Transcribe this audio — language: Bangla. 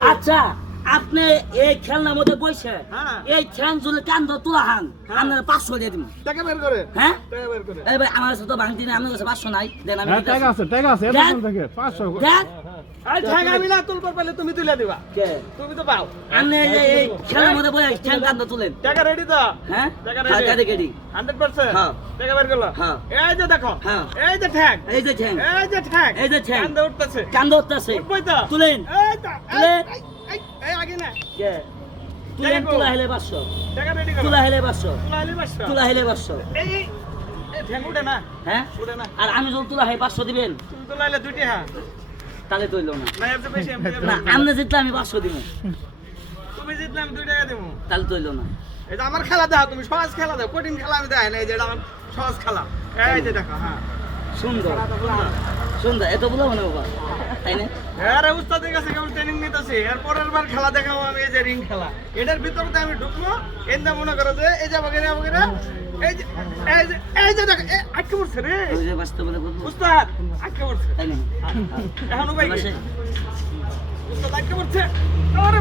আচ্ছা আপনি এই খেলনার মধ্যে বসে এই ঠ্যাং জুলে কান্দ তুলা হান আপনার 500 দিয়ে দিন টাকা বের করে হ্যাঁ টাকা বের করে এই ভাই আমার কাছে তো ভাঙতি নেই আপনার কাছে 500 নাই দেন আমি টাকা আছে এত থেকে 500 দেন এই টাকা আমি না তুলবার পারলে তুমি তুলে দিবা কে তুমি তো পাও আপনি এই খেলনার মধ্যে বসে ঠ্যাং কান্দ তুলেন টাকা রেডি তো হ্যাঁ টাকা হ্যাঁ রেডি কেডি 100% হ্যাঁ। টাকা বের করলো হ্যাঁ। এই যে দেখো হ্যাঁ। এই যে ঠ্যাং এই যে ঠ্যাং এই যে ঠ্যাং এই যে ঠ্যাং কান্দে উঠতেছে কান্দ উঠতেছে উঠবই তো তুলেন এই তো তুলেন। এই আগে না কে তুলেন তুলা হেলে 500 টাকা রেডি করো তুলা হেলে 500 তুলা হলে বাসা তুলা হেলে 500 এই এই ঠ্যাং উঠে না হ্যাঁ উঠে না আর আমি যদি তুলা হয় 500 দিবেন তুমি তুলা হলে দুইটি হ্যাঁ তাহলে তৈল না না এর চেয়ে বেশি আমি না আপনি জিতলে আমি 500 দিব তুমি জিতলে আমি 2 টাকা দেবো তাহলে তৈল না এটা আমার খেলা দাও তুমি সহজ খেলা দাও কঠিন খেলা আমি দেয় না এই যে এটা আমার সহজ খেলা এই যে দেখো হ্যাঁ সুন্দর সুন্দর এত বলো মনে বাবা তাই না আরে উস্তাদের কাছে কেমন ট্রেনিং নিতেছি এর পরের বার খেলা দেখাবো আমি এই যে রিং খেলা এটার ভিতরে আমি ঢুকবো এন্দা মনে করো যে এই যে বগেরা এই যে এই যে দেখো আটকে পড়ছে রে ওই যে বাস্তবে বলবো উস্তাদ আটকে পড়ছে তাই না এখন ভাই বাসে উস্তাদ আটকে পড়ছে আরে